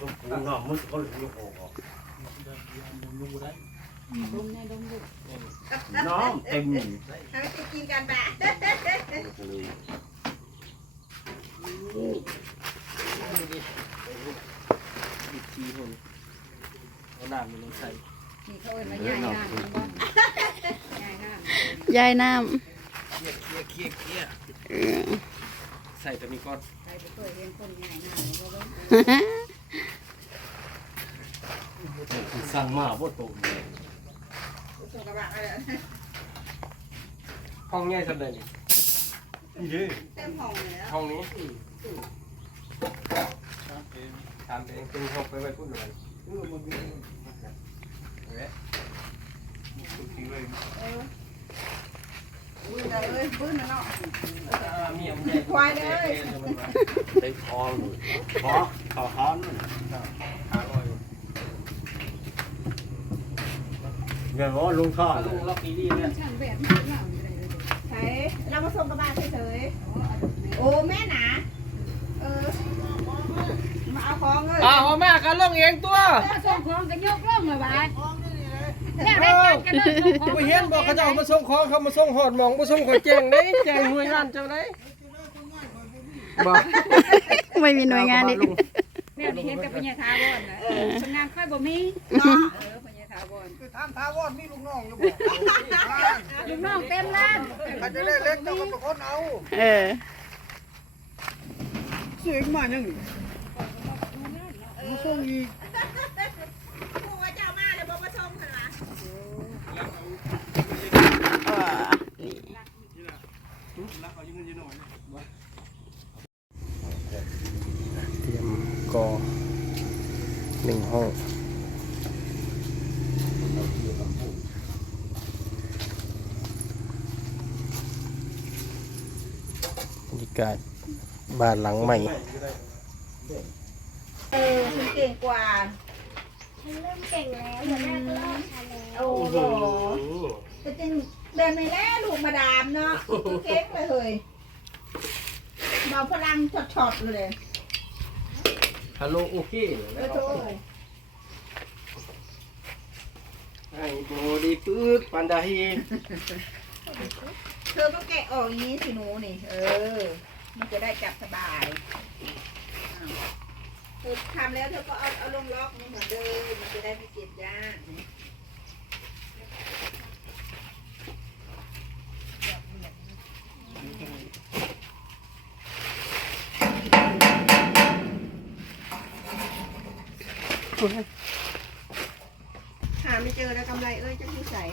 ลูกปูน้องมันก็ลูกโอ้โหดมในดมลูกน้องเต็มให้ไปกินกันปะอีกทีคนเอาน้ำมันใส่นี่เขาเอิ้นว่าใหญ่น้ำมันบ่ใหญ่น้ำยายน้เคี่ยเคี่ยเคี่ยเคี่ยำเออใส่ตัวนี้ก่อนใครไปเคยเห็นคนใหญ่น้ำบ่เบิ่ง สั่งมาบ่ตรงส่งกระบะอะไรห้องง่ายสักเลยนี่นี่เต็มห้องเลยแล้วห้องนี้ตามเองเป็นห้องไปไว้พูดหน่อยเว้ยอุ้ยเลยเอ้ยปื้นนะเนาะอ่ามีอะไรควายเลยเต็มคอเลยคอคอคอนหาลอย เงินว่าลุงท่อลุงล็อกอีดีเนี่ยช่างแบบนี้น้ำอยู่ได้เลยใช่เรามาส่งกระบะเฉยๆโอ้แม่หนาเออมาเอาของเลยอ้าวแม่กันลงเองตัวส่งของกันยกลงเลยบาดแล้วได้จัดกันเลยส่งของไปเห็นบอกเขาจะเอามาส่งของเขามาส่งหอดมองมาส่งขอแจงได้แจงหน่วยงานเจ้าได้บอกไม่มีหน่วยงานอีกเนี่ยเห็นกับพญญาทาวอนนะเออสำนักค่อยบ่มีเนาะ เออพญาทาวอนคือท่านทาวอนมีลูกน้องอยู่บ่ลูกน้องเต็มร้านใครจะได้เล็กเจ้าก็เป็นคนเอาเออเสียงมายังนี่มาส่งอีกผู้ว่าเจ้ามาเลยบอกมาส่งเถอะนะว้านี่เตรียมกอหนึ่งห้องบรรยา กาศบ้านหลังใหม่เออคุณเก่งกว่าฉันเริ่มเก่งแล้วหัวหน้าก็รอดฉันแล้วโอ้โหแต่จริงแบบนี้แหละลูกมาดามเนาะเก่งเลยเฮ้ยเมาพลังช็อตๆเลย ฮัลโหลโอเคเออโถ่ไอ้โบดีปื๊ดปันดาฮี เธอก็แกะออกอย่างนี้สิหนูนี่ เออ มันจะได้จับสบายเธอทำแล้วเธอก็เอาเอาลงล็อกนี่เหมือนเดิมมันจะได้ไม่เจ็บยากหาไม่เจอแล้วกำไรเอ้ยจะที่ใส่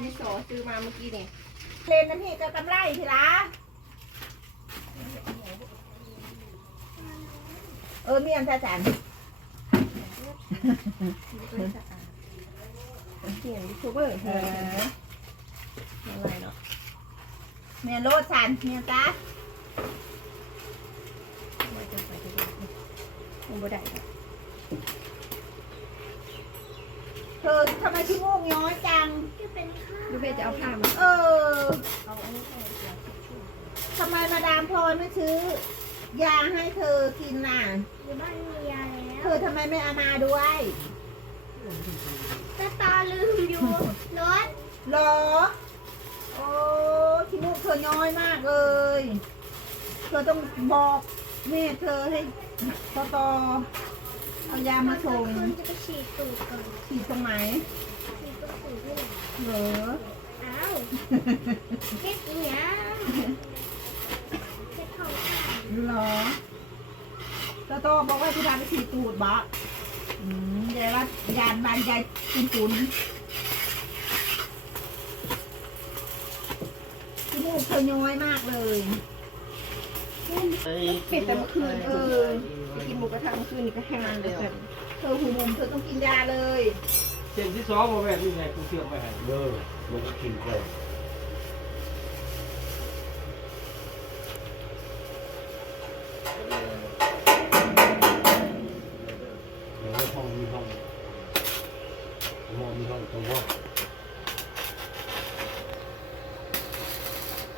นี่โสซื้อมาเมื่อกี้นี่ เลนน้ำพี่กับกำไรทีละเออมีอันท่าจันเขียนยูทูบเบอร์เอออะไรเนาะเมียนโลดสันเมียนจ้ามันบ่ได้ค่ะ เธอทำไมที่มูกย้อยจังก็เป็นข้าวลูกเบสจะเอาผ้ามาเออเอาอันนี้ใส่เดี๋ยวทิชชู่ทำไมมาดามพรไม่ซื้อยาให้เธอกินน่ะ อยู่บ้านมียาแล้วเธอทำไมไม่เอามาด้วยก็ตาลืมอยู่รถหรอ โอ้ขี้มูกเธอน้อยมากเลย เธอต้องบอกแม่เธอให้ตอตอ เอายามาส่งคุณจะไปฉีดตูดก่อนฉีดตรงไหนฉีดตรงตูดนี่แหละเหรออ้าวเก็บอีหยังเก็บของข้าวเหรอตอตอบอกว่าที่ทำไปฉีดตูดบะอืมเดี๋ยวว่ายานบานยายกินตุนขี้มูกเธอน้อยมากเลย ปิดแต่เมื่อคืนเออ กินหมูกระทะเมื่อคืนนี่ก็แห้งเลยเธอหูมุมเธอต้องกินยาเลยเส้นที่สองมาแบบนี้ไงกูเชื่อมไปให้เออลงกินไปเดี๋ยวห้องมีห้องห้องมีห้องตรงว่า เ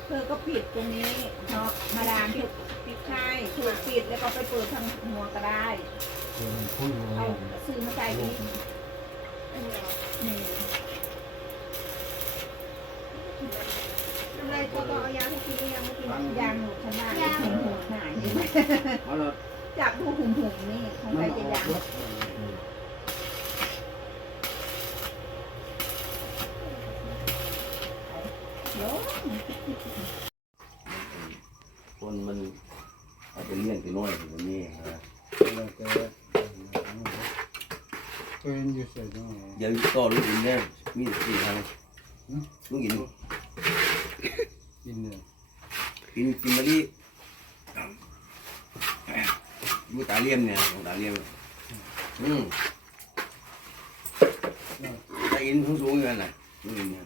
ธ อก็ปิดตรงนี้เนาะมาดามถูกปิดใช่ถูกปิดแล้วก็ไปเปิดทางหัวก็ได้เดี๋ยวมันพุ่งลงเอามาซื้อมาใส่อีกนี่อะไรก็บอกเอายาที่กินยังไม่กินยางหนูขนาดหุ่มหุ่มหายเลยเอาละจับดูหุ่มหุ่มนี่ของใครจะยางโย คนมัน อาจจะเลี้ยงตัวน้อยตัวนี้นะแล้วแต่เป็นอยู่ใส่ตรงไหนเดี๋ยวต่อลูกอินเนี่ยมีสี่ทางลูกอินกินเนี่ยกินกินมะลิอยู่ตาเลี่ยมเนี่ยของตาเลี่ยมอืมตาอินสูงสูงอยู่นั่นน่ะลูกอินเนี่ย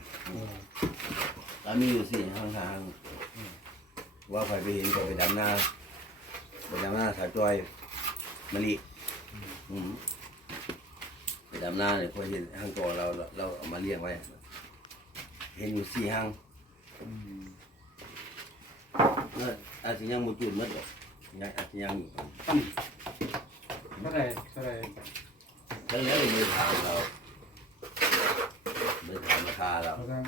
ตามีอยู่สี่ห้างทางว่าใครไปเห็นก็ไปดำหน้า ไปดำหน้าสาวจอยมะลิอืมไปดำหน้าเนี่ยพอเห็นห้างตัวเราเราเอามาเลี้ยงไว้ เห็นอยู่สี่ห้างอืมนั่นอาจจะยังมุจุดมัดหรอกยังอาจจะยังอยู่เท่าไหร่เท่าไหร่ทั้งนั้นเลยไม่ถามเราไม่ถามราคาเราเขาต้อง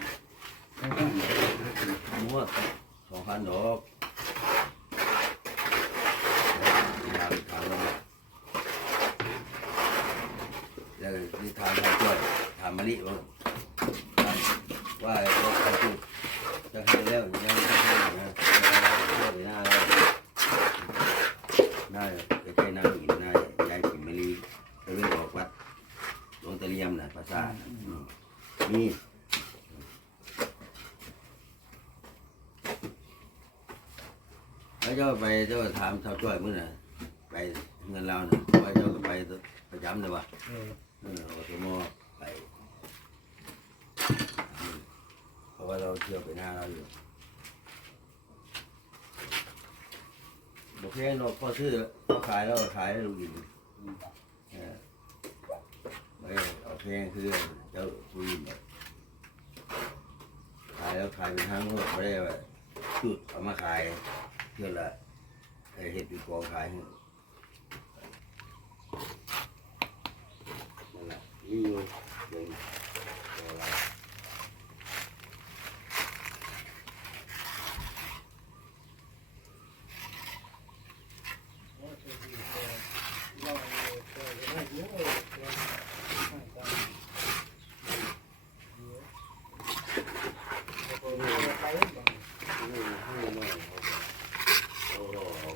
เขาต้องมั่วสองพันดอกถามถามเราแล้วที่ถามทางช่วยถา มะลิว่าว่าเราเขาจะให้แล้วยังไม่ให้นะเชื่อไปหน้าแล้วหน้าใกล้ๆหน้าหินหน้ายายกินมะลิไปเรื่องบอกวัดหลวงตะเลียมนะภาษามีแล้วเจ้าไปเจ้าถามชาวช่วยมื้อน่ะไปเงินเราน่ะว่าเจ้าก็ไปประจำเลยว่ะเออเอออสมอม เพราะว่าเราเที่ยวไปหน้าเราอยู่บอกแค่เราพอซื้อเขาขายแล้วก็ขายให้ลูกอินเออไม่เอาแพงคือเจ้าลูกอินเนี่ยขายแล้วขายเป็นทั้งหมดไม่ได้ว่าจุดเอามาขายเพื่อละเออเห็ดเป็นกองขายให้นั่นแหละมีอยู่เดิน ตัวเราโอเคไปรอ